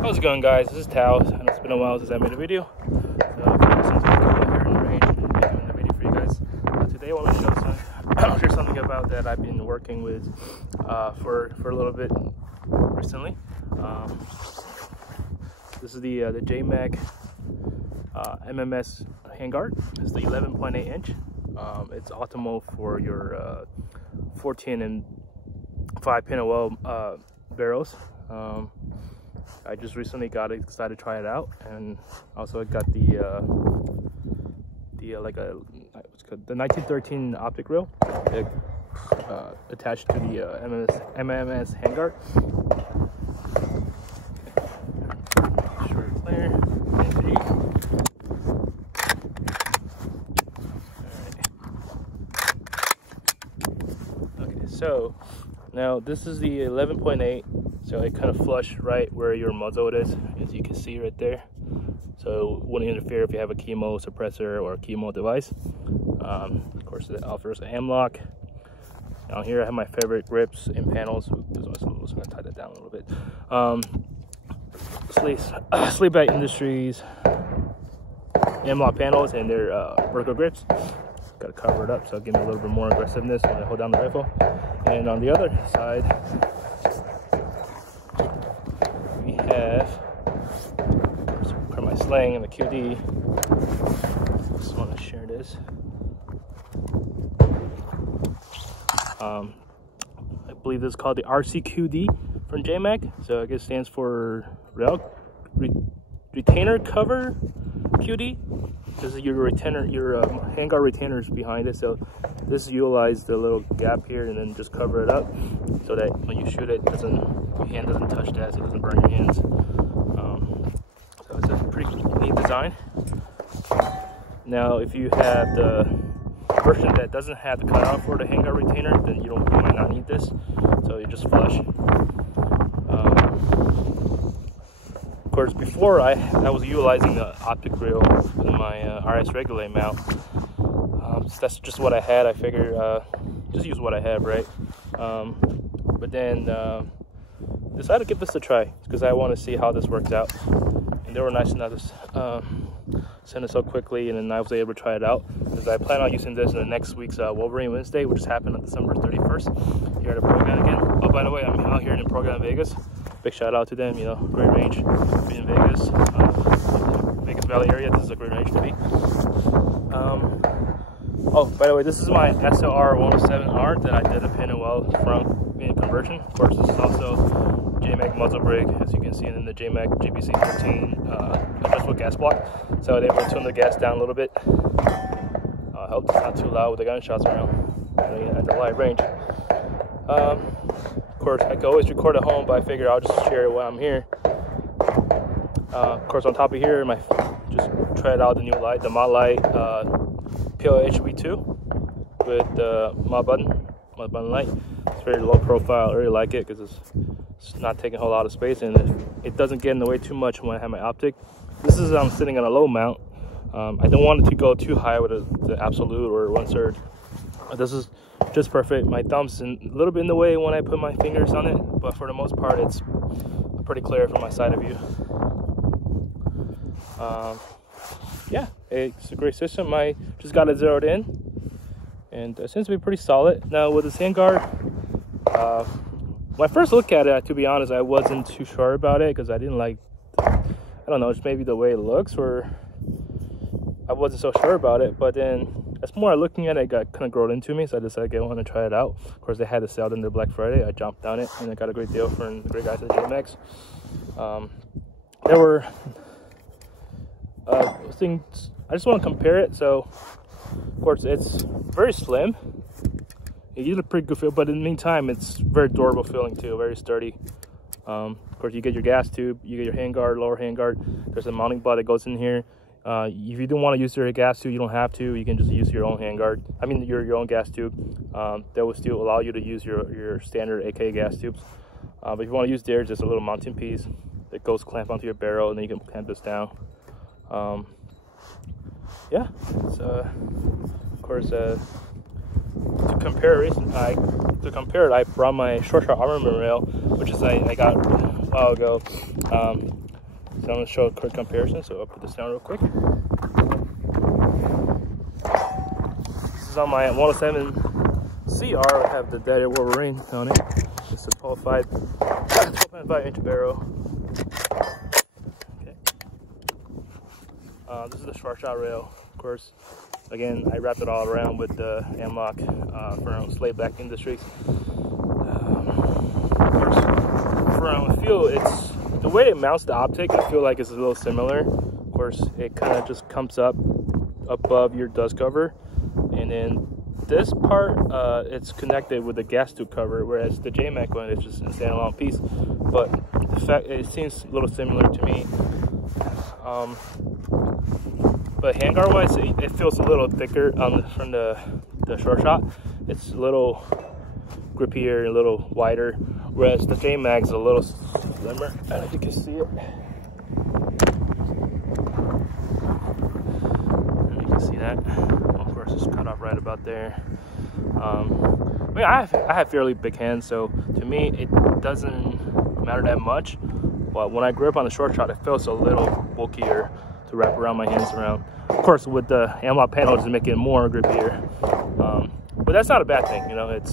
How's it going, guys? This is Tao, and it's been a while since I made a video. Since I'm here in the range and doing the video for you guys. Today I want to share something about that I've been working with for a little bit recently. This is the Jmac MMS handguard. It's the 11.8 inch. It's optimal for your 14 and 5 pin well barrels. I just recently got excited to try it out, and also I got the 1913 optic reel attached to the MMS handguard. Short clear. Okay, so now this is the 11.8. So it kind of flush right where your muzzle is, as you can see right there. So it wouldn't interfere if you have a chemo suppressor or a chemo device. Of course, it offers an M-lock. Down here I have my favorite grips and panels. I'm just gonna tie that down a little bit. Sleepback Industries M-lock panels and their vertical grips. Got to cover it up so it'll give me a little bit more aggressiveness when I hold down the rifle. And on the other side, we have for my sling and the QD. Just want to share this. I believe this is called the RCQD from Jmac. So I guess it stands for retainer cover QD. This is your retainer, your handguard retainers behind it. So this utilizes the little gap here and then just cover it up so that when you shoot it, your hand doesn't touch that, so it doesn't burn your hands. So it's a pretty neat design. Now, if you have the version that doesn't have the cutout for the handguard retainer, then you might not need this. So you just flush. Of course, before I was utilizing the optic reel with my RS Regulate mount. So that's just what I had. I figured just use what I have, right? But then decided to give this a try because I want to see how this works out. And they were nice enough to send it so quickly, and then I was able to try it out because I plan on using this in the next week's Wolverine Wednesday, which is happening on December 31st here at the program again. Oh, by the way, I'm out here in the program in Vegas. Big shout out to them, you know, great range. Being in Vegas, Vegas Valley area, this is a great range to be. Oh, by the way, this is my SLR 107R that I did a pin and weld from in conversion. Of course, this is also Jmac muzzle brake, as you can see in the Jmac GBC 13 adjustable gas block. So they were tune the gas down a little bit. I hope it's not too loud with the gunshots around at the live range. Of course, I could always record at home, but I figured I'll just share it while I'm here. Of course, on top of here, just tried out the new light, the Mod Light PLH V2 with the mod button light. It's very low profile. I really like it because it's not taking a whole lot of space, and it doesn't get in the way too much when I have my optic. This is I'm sitting on a low mount. I don't want it to go too high with the absolute or 1/3. This is just perfect. My thumb's a little bit in the way when I put my fingers on it, but for the most part, it's pretty clear from my side of view. Yeah, it's a great system. I just got it zeroed in, and it seems to be pretty solid. Now with this handguard, when I first looked at it, to be honest, I wasn't too sure about it because I didn't like, I don't know, it's maybe the way it looks, or I wasn't so sure about it. But then as more looking at it, got kind of grown into me, so I decided I want to try it out. Of course, they had a sale during Black Friday. I jumped on it, and I got a great deal from the great guys at Jmac. There were things I just want to compare it. So of course it's very slim, it gives a pretty good feel, but in the meantime it's very durable feeling too, very sturdy. Of course, you get your gas tube, you get your handguard, lower handguard. There's a mounting block that goes in here. If you don't want to use your gas tube, you don't have to. You can just use your own handguard. I mean your own gas tube. That will still allow you to use your standard AK gas tubes. But if you want to use theirs, just a little mounting piece that goes clamp onto your barrel, and then you can clamp this down. Yeah, it's of course to compare it, I brought my short armament rail, which is I got a while ago. So I'm going to show a quick comparison. So I'll put this down real quick. This is on my 107 CR. I have the Dead Air Wolverine on it. It's a 12.5 inch barrel. Okay. This is the short shot rail, of course. Again, I wrapped it all around with the Jmac from Slate Black Industries. Of course, from feel, it's the way it mounts the optic. I feel like it's a little similar. Of course, it kind of just comes up above your dust cover, and then this part it's connected with the gas tube cover, whereas the Jmac one is just a standalone piece. But the fact it seems a little similar to me. But handguard wise, it feels a little thicker from the short shot. It's a little grippier, a little wider, whereas the Jmac is a little slimmer. I don't know if you can see it. And you can see that. Well, of course, it's cut off right about there. I mean, I have fairly big hands, so to me, it doesn't matter that much. But when I grip on the short shot, it feels a little bulkier to wrap around my hands around. Of course, with the Jmac panel, just making it more grippier. But that's not a bad thing, you know. If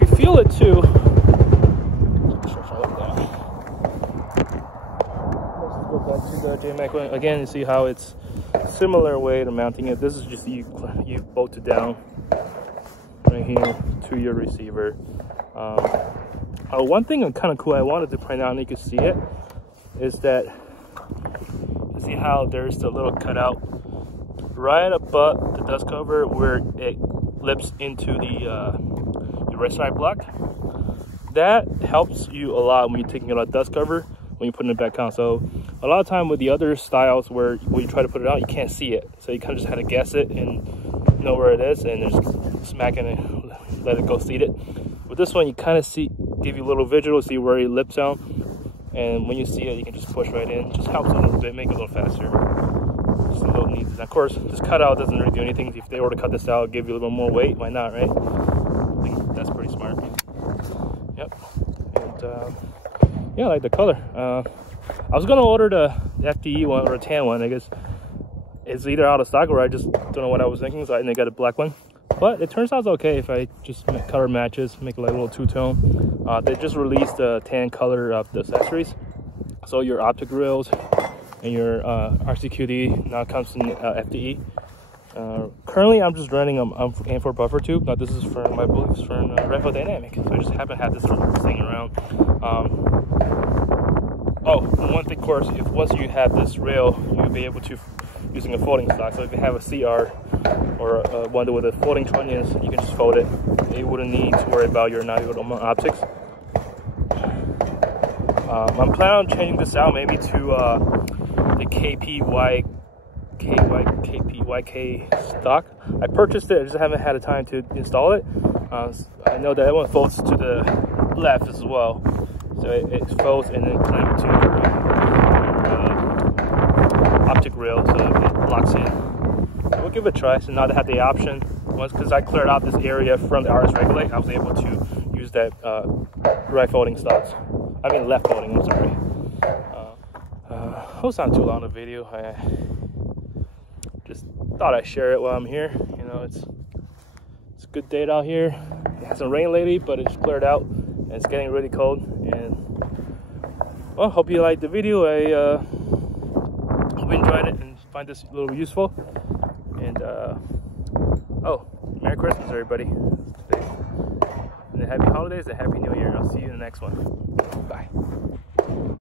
you feel it too, let's go back to the Jmac one again. You see how it's a similar way to mounting it. This is just you bolt it down right here to your receiver. One thing kind of cool I wanted to point out, and you can see it, is that you see how there's the little cutout right above the dust cover where it lips into the rest block. That helps you a lot when you're taking it out of dust cover, when you're putting it back on. So a lot of time with the other styles where when you try to put it out, you can't see it. So you kind of just have to guess it and know where it is and just smacking it, let it go seat it. With this one, you kind of see, give you a little visual, see where it lips out. And when you see it, you can just push right in. Just helps a little bit, make it a little faster. Just a little neat. And of course, this cutout doesn't really do anything. If they were to cut this out, give you a little more weight. Why not, right? I think that's pretty smart. Yep. And yeah, I like the color. I was gonna order the FDE one or the tan one. I guess it's either out of stock or I just don't know what I was thinking. So I got a black one. But it turns out okay if I just make color matches, make like a little two-tone. They just released the tan color of the accessories. So your optic rails and your RCQD now comes in FDE. Currently, I'm just running M4 buffer tube. Now this is for my beliefs from Revo Dynamic. So I just happen to have this thing around. Oh, one thing, of course, if once you have this rail, you'll be able to using a folding stock. So if you have a CR or one with a folding trunnions, you can just fold it. You wouldn't need to worry about your non-mount optics. I'm planning on changing this out maybe to the KPYK stock. I purchased it, I just haven't had the time to install it. I know that one folds to the left as well. So it folds and then clamps to your optic rail so it locks in. We'll give it a try. So now they have the option, once because I cleared out this area from the RS Regulate, I was able to use that right folding stocks. I mean left folding, I'm sorry. Hope it's not too long a video. I just thought I'd share it while I'm here. You know, it's a good day out here. It hasn't rained lately, but it's cleared out and it's getting really cold. And well, hope you liked the video. I hope you enjoyed it and find this a little useful. And oh, Merry Christmas, everybody! And happy holidays and Happy New Year. I'll see you in the next one. Bye.